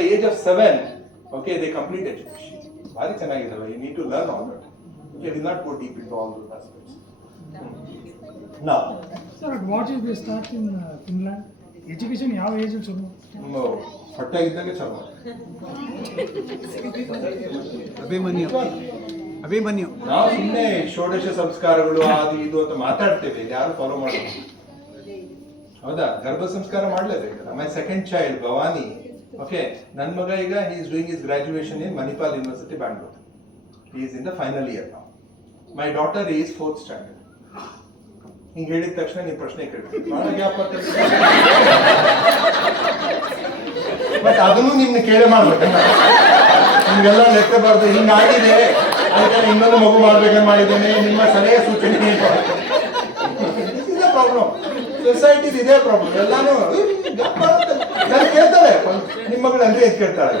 the age of 7, okay, they complete education. Very ಚೆನ್ನಾಗಿದಲ್ಲ. You need to learn all that. Okay, we will not go deep into all those aspects. Now, sir, at what age they start in Finland? Education ಯಾವ age ಅಲ್ಲಿ ಶುರು? ಹೊಟ್ಟೆ ಇದ್ದಂಗೆ ಚಲೋ. ಅಭಿಮನ್ಯು ನಾವು ಸುಮ್ಮನೆ ಷೋಡಶ ಸಂಸ್ಕಾರಗಳು ಅದು ಇದು ಅಂತ ಮಾತಾಡ್ತೇವೆ, ಯಾರು ಫಾಲೋ ಮಾಡೋದು? ಹೌದಾ? ಗರ್ಭ ಸಂಸ್ಕಾರ ಮಾಡಲೇಬೇಕಲ್ಲ. My second child Bhavani, okay, ನನ್ನ ಮಗ ಈಗ he is doing his graduation in Manipal university Bangalore. He is in the final year ನಾವು. My daughter is 4th standard. ಹಿಂಗೆ ಹೇಳಿದ ತಕ್ಷಣ ನೀವು ಪ್ರಶ್ನೆ ಕೇಳ್ತೀವಿ, ಬಹಳ ಗ್ಯಾಪ್ ಬಟ್ ಅದನ್ನು ನಿಮ್ಗೆ ಕೇಳೇ ಮಾಡ್ಬೇಕಲ್ಲ. ನಿಮ್ಗೆಲ್ಲ ಲೆಕ್ಕ ಬರ್ದು ಹಿಂಗಾಗಿದೆ, ಅದಕ್ಕೆ ಇನ್ನೊಂದು ಮಗು ಮಾಡ್ಬೇಕಂತ ಮಾಡಿದ್ದೇನೆ, ನಿಮ್ಮ ಸಲಹೆ ಸೂಚನೆ ಇದೇ ಪ್ರಾಬ್ಲಮ್. ಸೊಸೈಟಿ ಇದೇ ಪ್ರಾಬ್ಲಮ್. ಎಲ್ಲಾನು ನಾನು ಕೇಳ್ತಾರೆ, ನಿಮ್ಮ ಮಗಳು ಅಂದ್ರೆ ಅಂತ ಕೇಳ್ತಾಳೆ.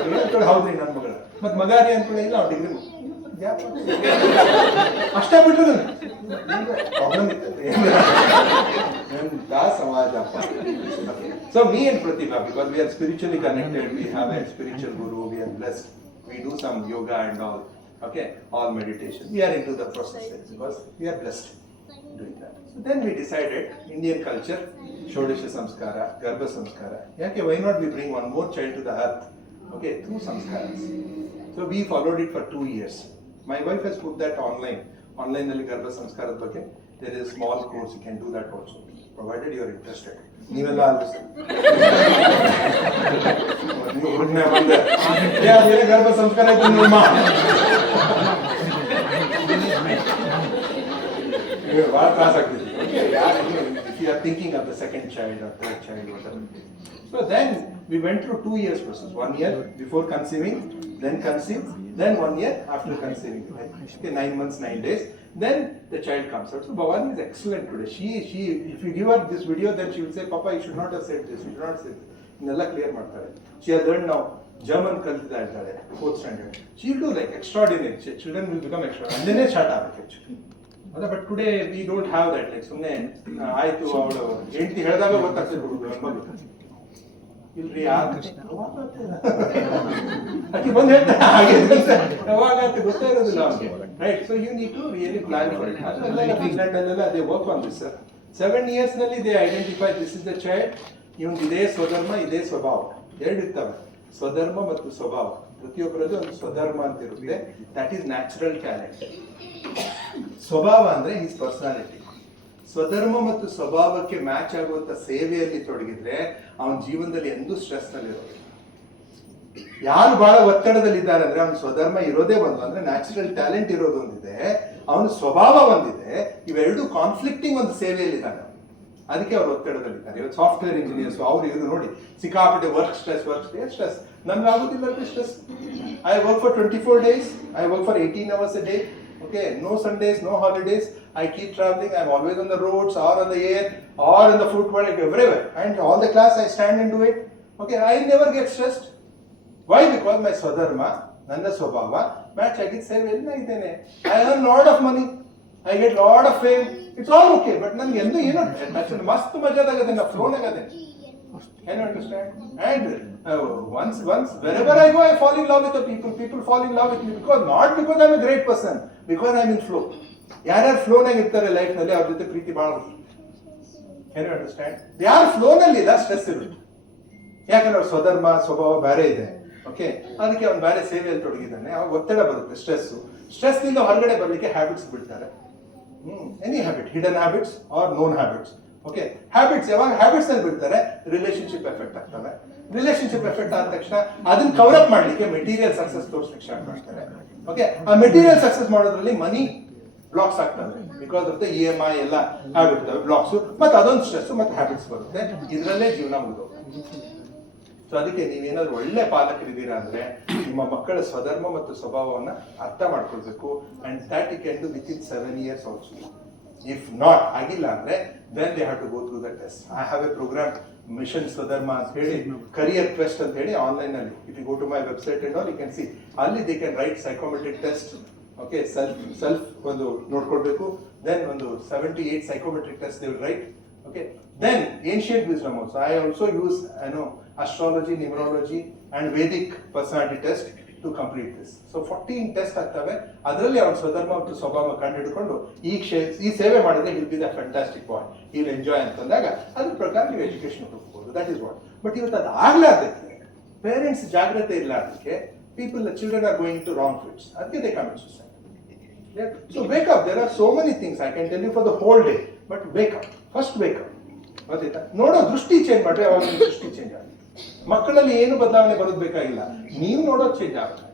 ಹೌದ್ರಿ ನನ್ನ ಮಗಳ, ಮತ್ ಮಗಾರಿ ಅನ್ಕೊಳ್ಳಿ, ಇಲ್ಲ ಅವ್ರು ಡಿಗ್ರಿ ಅಷ್ಟೇ ಬಿಟ್ಟರು ಪ್ರಾಬ್ಲಮ್ ಸಮಾಜ. So me and Pratibha, because we are spiritually connected, we have a spiritual guru, we are blessed, we do some yoga and all, okay, all meditation. We are into the process because we are blessed doing that. So then we decided, Indian culture, Shodesha Samskara, Garbha Samskara. Yake, why not we bring one more child to the earth, okay, through samskaras. So we followed it for 2 years. My wife has put that online. Online ನಲ್ಲಿ ಗರ್ಭ ಸಂಸ್ಕಾರದ ಬಗ್ಗೆ there is a small course, you can do that also, provided you are interested. ನೀವೆಲ್ಲ ಗರ್ಭ ಸಂಸ್ಕಾರ ಬಹಳ ತ್ರಾಸ ಆಗ್ತಿದೆ. If you are thinking of the second child or third child, whatever. So then we went through 2 years process. 1 year before conceiving, then conceive, then 1 year after conceiving. Okay, 9 months, 9 days. Then the child comes out. So Bhavani is excellent today. She, if you give her this video, then she will say, Papa, you should not have said this, you should not say this. Innella clear ಮಾಡ್ತಾಳೆ. She has learned now German ಕಲಿತಾ ಇದ್ದಾಳೆ, 4th standard. She will do like extraordinary. Children will become extraordinary. And then start ಆಗಬೇಕು actually. But today we don't have that. Like ಸುಮ್ಮನೆ ಆಯ್ತು ಅವಳು ಹೆಂಡತಿ ಹೇಳಿದಾಗ ಗೊತ್ತಾಗ್ತದೆ ಇಲ್ರಿ ಅಕ್ಕಿ ಬಂದು ಹೇಳ್ತಾರೆ ಹಾಗೆ ಯಾವಾಗ ಗೊತ್ತೇ ಇರೋದಿಲ್ಲ ಅವ್ನಿಗೆ, right? So you need to really plan for it. ಅದೆಲ್ಲ ಅದೇ ವರ್ಕ್ ಆನ್ ದಿಸ್. 7 years ನಲ್ಲಿ they identify this is the child. ಇವನ್ ಇದೇ ಸ್ವಧರ್ಮ, ಇದೇ ಸ್ವಭಾವ, ಎರಡು ಇರ್ತವೆ, ಸ್ವಧರ್ಮ ಮತ್ತು ಸ್ವಭಾವ. ಪ್ರತಿಯೊಬ್ಬರದ್ದು ಒಂದು ಸ್ವಧರ್ಮ ಅಂತ ಇರುತ್ತೆ, ದಟ್ ಈಸ್ ನ್ಯಾಚುರಲ್ ಟ್ಯಾಲೆಂಟ್. ಸ್ವಭಾವ ಅಂದ್ರೆ ಹಿಸ್ ಪರ್ಸನಾಲಿಟಿ. ಸ್ವಧರ್ಮ ಮತ್ತು ಸ್ವಭಾವಕ್ಕೆ ಮ್ಯಾಚ್ ಆಗುವಂತ ಸೇವೆಯಲ್ಲಿ ತೊಡಗಿದ್ರೆ ಅವನ ಜೀವನದಲ್ಲಿ ಎಂದೂ ಸ್ಟ್ರೆಸ್ ನಲ್ಲಿ ಇರೋದು. ಯಾರು ಬಹಳ ಒತ್ತಡದಲ್ಲಿದ್ದಾರೆ ಅಂದ್ರೆ ಅವನ ಸ್ವಧರ್ಮ ಇರೋದೇ ಒಂದು, ಅಂದ್ರೆ ನ್ಯಾಚುರಲ್ ಟ್ಯಾಲೆಂಟ್ ಇರೋದು ಒಂದಿದೆ, ಅವನ ಸ್ವಭಾವ ಒಂದಿದೆ, ಇವೆರಡು ಕಾನ್ಫ್ಲಿಕ್ಟಿಂಗ್ ಒಂದು ಸೇವೆಯಲ್ಲಿದ್ದಾನೆ. ಅದಕ್ಕೆ ಅವ್ರು ಒತ್ತಡದಲ್ಲಿದ್ದಾರೆ. ಇವತ್ತು ಸಾಫ್ಟ್ವೇರ್ ಇಂಜಿನಿಯರ್ಸ್ ಅವ್ರು ಇವರು ನೋಡಿ ಸಿಕ್ಕಾಪಟ್ಟೆ ವರ್ಕ್ ಸ್ಟ್ರೆಸ್. ನಮ್ಗೆ ಆಗೋದಿಲ್ಲ stress. I work for 24 days, I work for 18 hours a day. Okay, no Sundays, no holidays. I keep traveling. I'm always on the roads, or on the air, or in the footwork, everywhere. And all the class I stand and do it. Okay, I never get stressed. Why? Because my swadharma, nanda swabhava, match agid ಸೇವೆಯಲ್ಲಿ ಇದ್ದೇನೆ. I earn lot of money. I get lot of fame. It's all okay. But ನನಗೆ ಎಂದು ಏನೋ ಮಸ್ತ್ ಮಜಾದಾಗದೆ, ನಾ ಫ್ಲೋನ್ ಆಗದೆ. Can you understand? And once wherever I go, I fall in love with the people. People fall in love with me because not because I'm a great person, because I'm in flow. ಯಾರ್ಯಾರು ಫ್ಲೋನಾಗ ಇರ್ತಾರೆ life ನಲ್ಲಿ ಅವ್ರ ಜೊತೆ ಪ್ರೀತಿ ಬಾಳ. Can you understand? ಯಾರು ಫ್ಲೋನಲ್ಲಿ ಇಲ್ಲ stress ಇರುತ್ತೆ. ಯಾಕಂದ್ರೆ ಅವ್ರ ಸ್ವಧರ್ಮ ಸ್ವಭಾವ ಬೇರೆ ಇದೆ. ಓಕೆ, ಅದಕ್ಕೆ ಅವ್ನು ಬೇರೆ ಸೇವೆಯಲ್ಲಿ ತೊಡಗಿದ್ದಾನೆ. ಅವಾಗ ಒತ್ತಡ ಬರುತ್ತೆ, ಸ್ಟ್ರೆಸ್ ನಿಂದ ಹೊರಗಡೆ ಬರ್ಲಿಕ್ಕೆ ಹ್ಯಾಬಿಟ್ಸ್ ಬಿಡ್ತಾರೆ. Any habit, hidden habits R non habits. Okay, habits ಯಾವಾಗ ಹ್ಯಾಬಿಟ್ಸ್ ಅಲ್ಲಿ ಬಿಡ್ತಾರೆ, ರಿಲೇಶನ್ಶಿಪ್ ಎಫೆಕ್ಟ್ ಆಗ್ತವೆ. ರಿಲೇಶನ್ಶಿಪ್ ಎಫೆಕ್ಟ್ ಆದ ತಕ್ಷಣ ಅದನ್ನ ಕವರ್ ಅಪ್ ಮಾಡ್ಲಿಕ್ಕೆ ಮೆಟೀರಿಯಲ್ ಸಕ್ಸಸ್ ತೋರಿಸ್ಲಿಕ್ಕೆ ಸ್ಟಾರ್ಟ್ ಮಾಡ್ತಾರೆ. ಓಕೆ, ಆ ಮೆಟೀರಿಯಲ್ ಸಕ್ಸಸ್ ಮಾಡೋದ್ರಲ್ಲಿ ಮನಿ ಬ್ಲಾಕ್ಸ್ ಆಗ್ತವೆ ಬಿಕಾಸ್ ಆಫ್ ದ EMI ಎಲ್ಲ ಆಗ್ಬಿಡ್ತವೆ ಬ್ಲಾಕ್ಸ್. ಮತ್ತೆ ಅದೊಂದು ಸ್ಟ್ರೆಸ್ ಮತ್ತೆ ಹ್ಯಾಬಿಟ್ಸ್ ಬರುತ್ತೆ, ಇದರಲ್ಲೇ ಜೀವನ ಮುಗಿದೋಗುತ್ತೆ. ಸೊ ಅದಕ್ಕೆ ನೀವೇನಾದ್ರು ಒಳ್ಳೆ ಪಾಲಕರಿದ್ದೀರಾ ಅಂದ್ರೆ ನಿಮ್ಮ ಮಕ್ಕಳ ಸ್ವಧರ್ಮ ಮತ್ತು ಸ್ವಭಾವವನ್ನ ಅರ್ಥ ಮಾಡ್ಕೊಳ್ಬೇಕು. And that you can do within 7 years ಆಲ್ಸೋ. ಇಫ್ ನಾಟ್ ಆಗಿಲ್ಲ ಅಂದ್ರೆ then they have to go through the test. I have a programme mission Swadharma ಅಂತ ಹೇಳಿ, ಕರಿಯರ್ ಕ್ವೆಸ್ಟ್ ಅಂತ ಹೇಳಿ ಆನ್ಲೈನ್ ನಲ್ಲಿ. If you go to my website and all you can see, ಅಲ್ಲಿ they can write psychometric test. Okay, self ಒಂದು ನೋಡ್ಕೊಳ್ಬೇಕು. Then ಒಂದು 7 to 8 psychometric tests they will write. Okay, then ancient wisdom also. I also use astrology, numerology, and Vedic personality test to complete this. So 14 tests ಆಗ್ತವೆ, ಅದರಲ್ಲಿ ಅವ್ರ ಸ್ವಧರ್ಮ ಮತ್ತು ಸ್ವಭಾವ ಕಂಡುಹಿಡ್ಕೊಂಡು ಈ ಸೇವೆ ಮಾಡಿದ್ರೆ will be the fantastic boy, will enjoy ಅಂತಂದಾಗ ಅದ್ರ ಪ್ರಕಾರ ನೀವು ಎಜುಕೇಶನ್ ಹೋಗ್ಬೋದು. That is what. ಬಟ್ ಇವತ್ತು ಅದು ಆಗ್ಲಾರ್ದಕ್ಕೆ ಪೇರೆಂಟ್ಸ್ ಜಾಗ್ರತೆ ಇರ್ಲಾರ್ದಕ್ಕೆ children are going to wrong fits. ಅದಕ್ಕೆ they commit suicide. Yeah. So wake up. There are so many things I can tell you for the whole day. But wake up. First wake up. ಗೊತ್ತಾಯ್ತಾ? ನೋಡೋ ದೃಷ್ಟಿ change ಮಾಡ್ರೆ ಅವಾಗ ನಿಮ್ಮ ದೃಷ್ಟಿ change ಆಗುತ್ತೆ. ಮಕ್ಕಳಲ್ಲಿ ಏನು ಬದಲಾವಣೆ ಬರೋದು ಬೇಕಾಗಿಲ್ಲ, ನೀವು ನೋಡೋದು ಚೇಂಜ್ ಆಗುತ್ತೆ.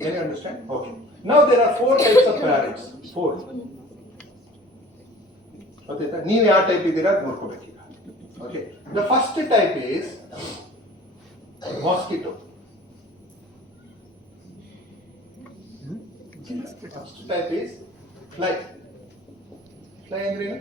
Can you understand? Okay. Now there are 4 types of parents. 4. ಗೊತ್ತಾಯ್ತಾ? ನೀವು ಯಾವ ಟೈಪ್ ಇದ್ದೀರಾ ಅದು ನೋಡ್ಕೋಬೇಕೀಗ. Okay. The first type is mosquito. First type is fly. Fly ಅಂದ್ರೆ ಏನು?